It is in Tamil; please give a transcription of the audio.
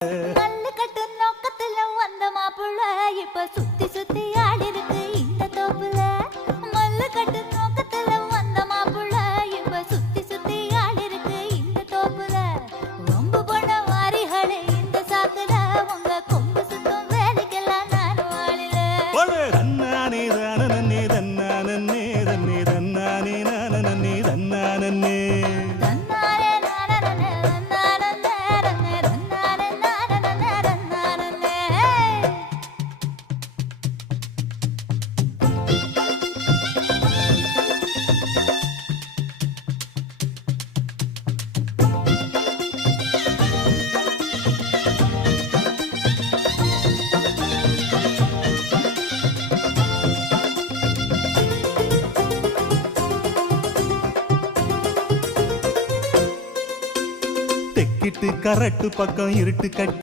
கல்லு கட்டு நோக்கத்துல வந்த மாப்புள்ள இப்ப சுத்தி சுத்தி ஆடி இருக்கு இந்த தோப்புல. மல்லு கட்டு நோக்கத்துல வந்த மாப்புள்ள இப்ப சுத்தி சுத்தி ஆடி இருக்கு இந்த தோப்புல. வம்பு பண்ண வாரிகளே இந்த சாக்குல உங்க கொம்பு சுத்தம் வேலைக்கெல்லாம் நானும் ஆளில. தன்னானே தானே தன்னானே தன்னே தன்னானே நானே தன்னானே தெக்கிட்டு கரட்டு பக்கம் இருட்டு கட்டி